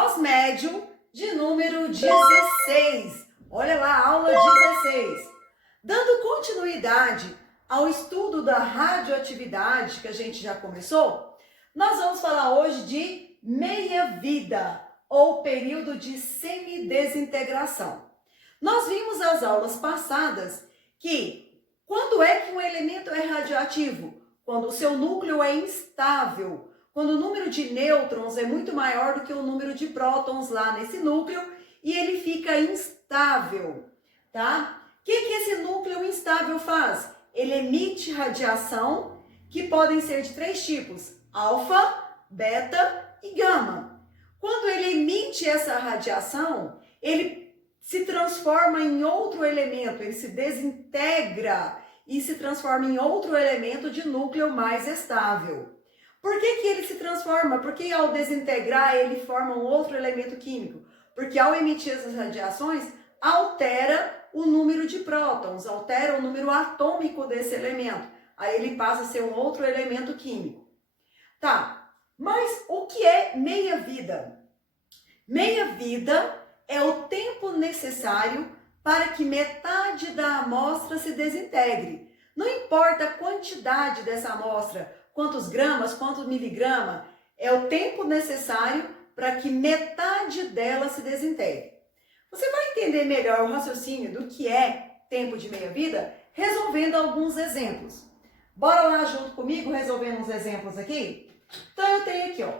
Pós-médio de número 16. Olha lá, aula 16. Dando continuidade ao estudo da radioatividade que a gente já começou, nós vamos falar hoje de meia-vida ou período de semidesintegração. Nós vimos nas aulas passadas que quando é que um elemento é radioativo? Quando o seu núcleo é instável, quando o número de nêutrons é muito maior do que o número de prótons lá nesse núcleo e ele fica instável, tá? O que esse núcleo instável faz? Ele emite radiação que podem ser de 3 tipos: alfa, beta e gama. Quando ele emite essa radiação, ele se transforma em outro elemento, ele se desintegra e se transforma em outro elemento de núcleo mais estável. Por que ele se transforma? Porque ao desintegrar ele forma um outro elemento químico. Porque ao emitir essas radiações, altera o número de prótons, altera o número atômico desse elemento. Aí ele passa a ser um outro elemento químico. Tá, mas o que é meia-vida? Meia-vida é o tempo necessário para que metade da amostra se desintegre. Não importa a quantidade dessa amostra, quantos gramas, quantos miligramas, é o tempo necessário para que metade dela se desintegre. Você vai entender melhor o raciocínio do que é tempo de meia-vida resolvendo alguns exemplos. Bora lá junto comigo resolvendo uns exemplos aqui? Então eu tenho aqui, ó.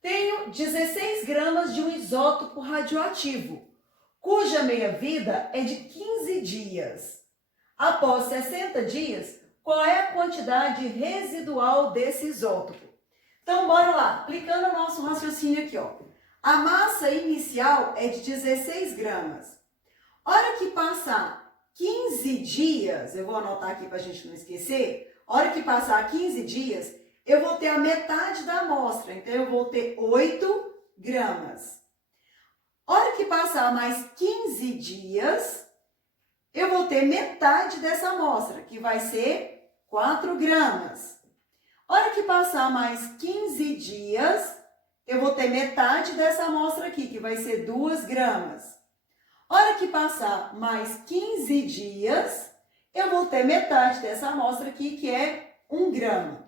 Tenho 16 gramas de um isótopo radioativo, cuja meia-vida é de 15 dias. Após 60 dias, qual é a quantidade residual desse isótopo? Então, bora lá, aplicando o nosso raciocínio aqui, ó. A massa inicial é de 16 gramas. Hora que passar 15 dias, eu vou anotar aqui para a gente não esquecer, hora que passar 15 dias, eu vou ter a metade da amostra, então eu vou ter 8 gramas. Hora que passar mais 15 dias, eu vou ter metade dessa amostra, que vai ser 4 gramas. Hora que passar mais 15 dias, eu vou ter metade dessa amostra aqui, que vai ser 2 gramas. Hora que passar mais 15 dias, eu vou ter metade dessa amostra aqui, que é 1 grama.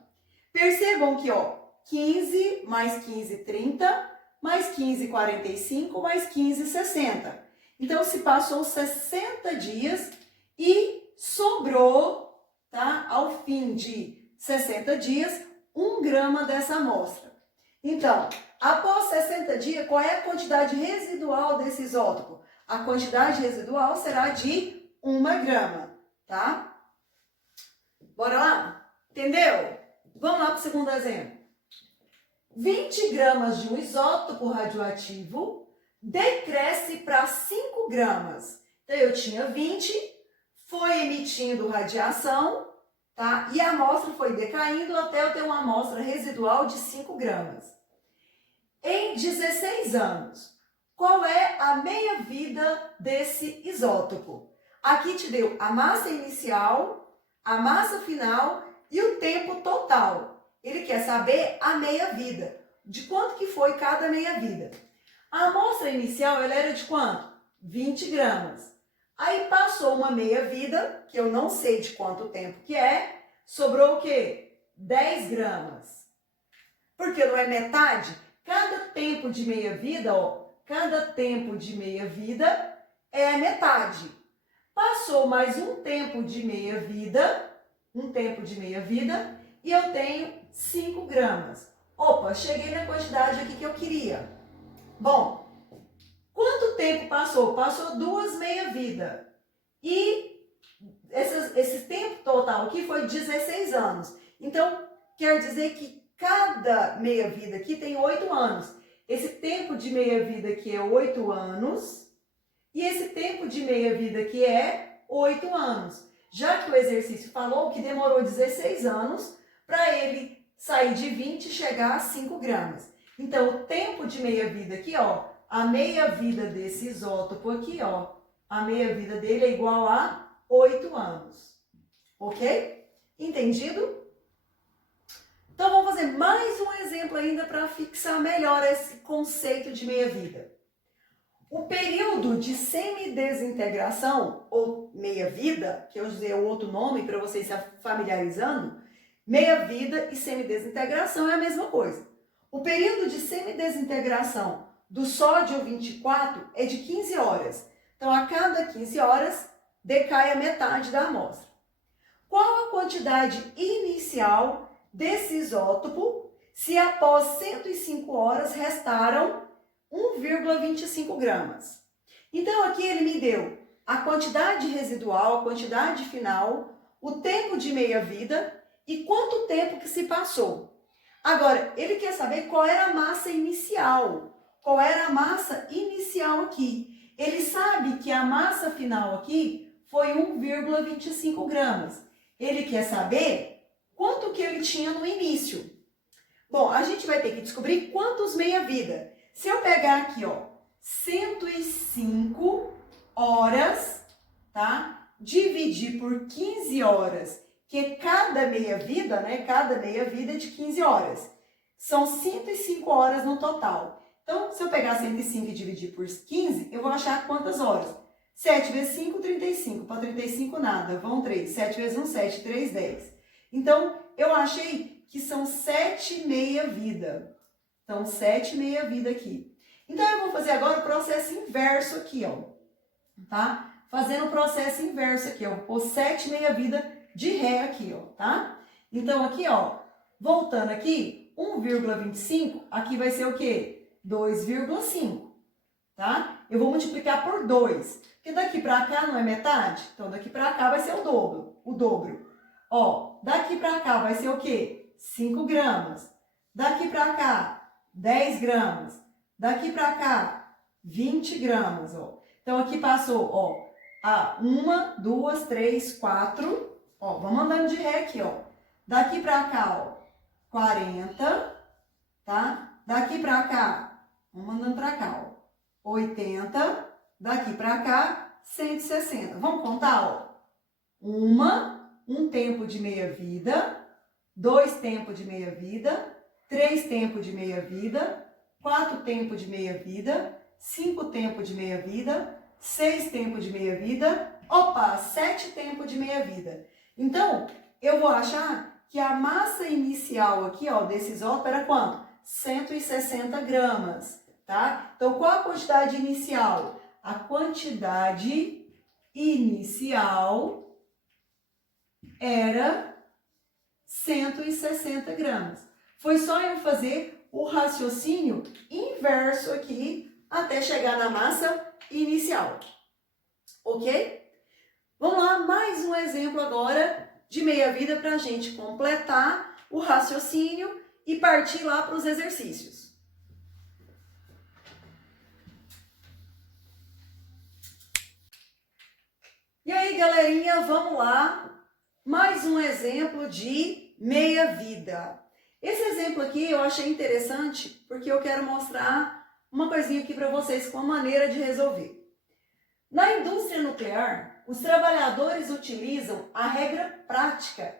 Percebam que, ó, 15 mais 15, 30, mais 15, 45, mais 15, 60. Então, se passou 60 dias e sobrou, tá, ao fim de 60 dias, 1 grama dessa amostra. Então, após 60 dias, qual é a quantidade residual desse isótopo? A quantidade residual será de 1 grama, tá? Bora lá? Entendeu? Vamos lá para o segundo exemplo. 20 gramas de um isótopo radioativo decresce para 5 gramas. Então, eu tinha 20, foi emitindo radiação, tá? E a amostra foi decaindo até eu ter uma amostra residual de 5 gramas. Em 16 anos, qual é a meia-vida desse isótopo? Aqui te deu a massa inicial, a massa final e o tempo total. Ele quer saber a meia-vida, de quanto que foi cada meia-vida. A amostra inicial ela era de quanto? 20 gramas. Aí passou uma meia-vida, que eu não sei de quanto tempo que é, sobrou o quê? 10 gramas. Porque não é metade? Cada tempo de meia-vida, ó, cada tempo de meia-vida é metade. Passou mais um tempo de meia-vida, e eu tenho 5 gramas. Opa, cheguei na quantidade aqui que eu queria. Bom, quanto tempo passou? Passou 2 meia-vida. E esse tempo total aqui foi 16 anos. Então, quer dizer que cada meia-vida aqui tem 8 anos. Esse tempo de meia-vida aqui é 8 anos. E esse tempo de meia-vida aqui é 8 anos. Já que o exercício falou que demorou 16 anos para ele sair de 20 e chegar a 5 gramas. Então, o tempo de meia-vida aqui, ó, a meia-vida desse isótopo aqui, ó, a meia-vida dele é igual a 8 anos. Ok? Entendido? Então vamos fazer mais um exemplo ainda para fixar melhor esse conceito de meia-vida. O período de semidesintegração, ou meia-vida, que eu usei o outro nome para vocês se familiarizando, meia-vida e semidesintegração é a mesma coisa. O período de semidesintegração do sódio 24 é de 15 horas. Então, a cada 15 horas, decai a metade da amostra. Qual a quantidade inicial desse isótopo se após 105 horas restaram 1,25 gramas? Então, aqui ele me deu a quantidade residual, a quantidade final, o tempo de meia-vida e quanto tempo que se passou. Agora, ele quer saber qual era a massa inicial. Qual era a massa inicial aqui? Ele sabe que a massa final aqui foi 1,25 gramas. Ele quer saber quanto que ele tinha no início. Bom, a gente vai ter que descobrir quantos meia-vida. Se eu pegar aqui, ó, 105 horas, tá? Dividir por 15 horas, que cada meia-vida, né? Cada meia-vida é de 15 horas. São 105 horas no total. Então, se eu pegar 105 e dividir por 15, eu vou achar quantas horas? 7 vezes 5, 35. Para 35, nada. Vão 3. 7 vezes 1, 7. 3, 10. Então, eu achei que são 7 meia-vida. Então, 7 meia-vida aqui. Então, eu vou fazer agora o processo inverso aqui, ó. Tá? Fazendo o processo inverso aqui, ó. Vou pôr 7 meia-vida de ré aqui, ó. Tá? Então, aqui, ó. Voltando aqui, 1,25. Aqui vai ser o quê? 2,5. Tá? Eu vou multiplicar por 2. Porque daqui pra cá não é metade? Então, daqui pra cá vai ser o dobro. O dobro. Ó, daqui pra cá vai ser o quê? 5 gramas. Daqui pra cá, 10 gramas. Daqui pra cá, 20 gramas, ó. Então, aqui passou, ó, a 1, 2, 3, 4. Ó, vamos andando de ré aqui, ó. Daqui pra cá, ó, 40, tá? Daqui pra cá, vamos andando pra cá, ó. 80, daqui pra cá, 160. Vamos contar, ó. Um tempo de meia-vida, 2 tempos de meia-vida, 3 tempos de meia-vida, 4 tempos de meia-vida, 5 tempos de meia-vida, 6 tempos de meia-vida, 7 tempos de meia-vida. Então, eu vou achar que a massa inicial aqui, ó, desse isótopo era quanto? 160 gramas. Tá? Então, qual a quantidade inicial? A quantidade inicial era 160 gramas. Foi só eu fazer o raciocínio inverso aqui até chegar na massa inicial. Ok? Vamos lá, mais um exemplo agora de meia-vida para a gente completar o raciocínio e partir lá para os exercícios. E aí, galerinha, vamos lá. Mais um exemplo de meia-vida. Esse exemplo aqui eu achei interessante porque eu quero mostrar uma coisinha aqui para vocês com a maneira de resolver. Na indústria nuclear, os trabalhadores utilizam a regra prática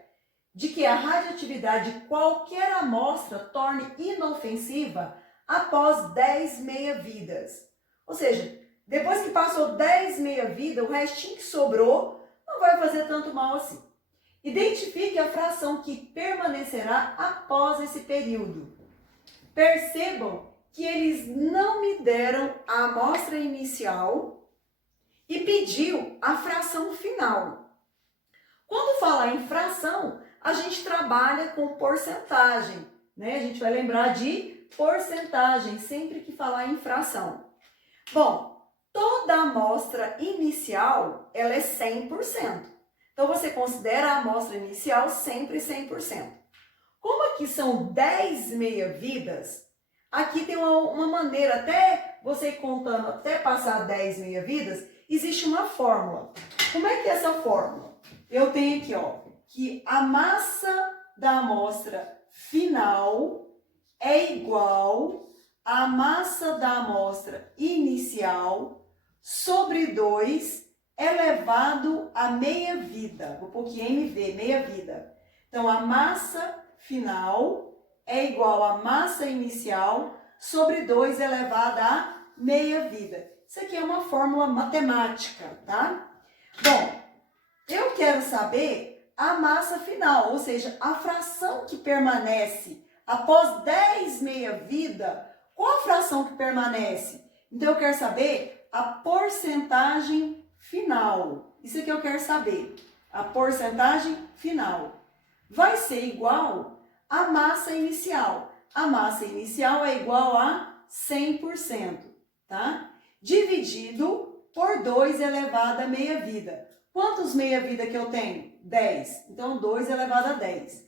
de que a radioatividade de qualquer amostra torne inofensiva após 10 meia-vidas. Ou seja, depois que passou 10 meia-vida, o restinho que sobrou não vai fazer tanto mal assim. Identifique a fração que permanecerá após esse período. Percebam que eles não me deram a amostra inicial e pediu a fração final. Quando falar em fração, a gente trabalha com porcentagem, né? A gente vai lembrar de porcentagem sempre que falar em fração. Bom, toda amostra inicial, ela é 100%. Então, você considera a amostra inicial sempre 100%. Como aqui são 10 meia-vidas, aqui tem uma maneira, até você ir contando, até passar 10 meia-vidas, existe uma fórmula. Como é que é essa fórmula? Eu tenho aqui, ó, que a massa da amostra final é igual à massa da amostra inicial sobre 2 elevado a meia-vida. Vou pôr aqui MV, meia-vida. Então, a massa final é igual a massa inicial sobre 2 elevado a meia-vida. Isso aqui é uma fórmula matemática, tá? Bom, eu quero saber a massa final, ou seja, a fração que permanece após 10 meia-vida. Qual a fração que permanece? Então, eu quero saber a porcentagem final. Isso aqui eu quero saber. A porcentagem final vai ser igual à massa inicial. A massa inicial é igual a 100%, tá? Dividido por 2 elevado a meia-vida. Quantos meia-vida que eu tenho? 10. Então, 2 elevado a 10.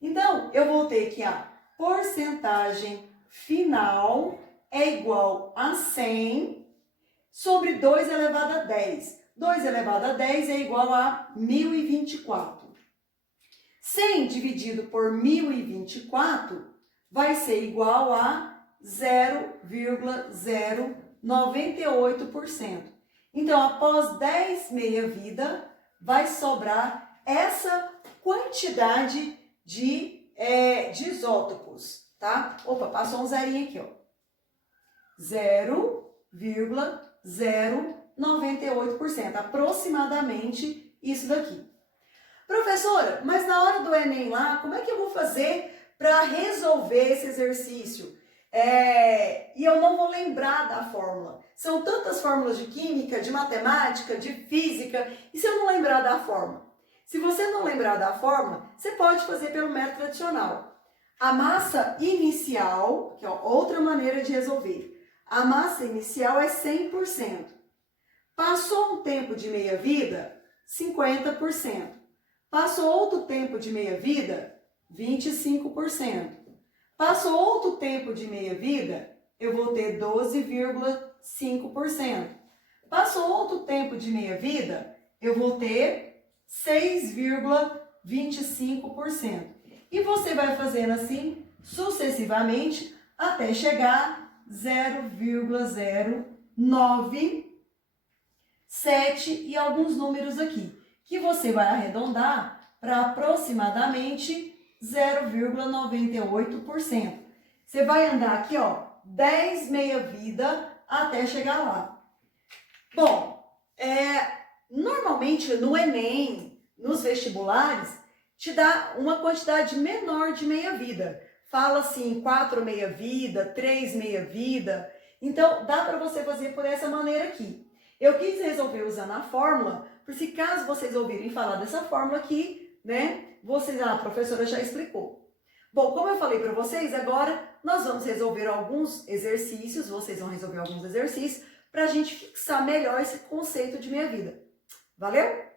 Então, eu vou ter que a porcentagem final é igual a 100 sobre 2 elevado a 10. 2 elevado a 10 é igual a 1024. 100 dividido por 1024 vai ser igual a 0,098%. Então, após 10 meia-vida, vai sobrar essa quantidade de isótopos, tá? Opa, passou um zerinho aqui, ó. 0,098%, aproximadamente isso daqui. Professora, mas na hora do Enem lá, como é que eu vou fazer para resolver esse exercício? E eu não vou lembrar da fórmula. São tantas fórmulas de química, de matemática, de física, e se eu não lembrar da fórmula? Se você não lembrar da fórmula, você pode fazer pelo método tradicional. A massa inicial, que é outra maneira de resolver, a massa inicial é 100%. Passou um tempo de meia-vida, 50%. Passou outro tempo de meia-vida, 25%. Passou outro tempo de meia-vida, eu vou ter 12,5%. Passou outro tempo de meia-vida, eu vou ter 6,25%. E você vai fazendo assim sucessivamente até chegar a 0,097 e alguns números aqui, que você vai arredondar para aproximadamente 0,98%. Você vai andar aqui, ó, 10 meia-vida até chegar lá. Bom, normalmente no Enem, nos vestibulares, te dá uma quantidade menor de meia-vida. Fala assim, 4 meia-vida, 3 meia-vida. Então, dá para você fazer por essa maneira aqui. Eu quis resolver usando a fórmula, por se caso vocês ouvirem falar dessa fórmula aqui, né? A professora já explicou. Bom, como eu falei para vocês, agora nós vamos resolver alguns exercícios, vocês vão resolver alguns exercícios, para a gente fixar melhor esse conceito de meia-vida. Valeu?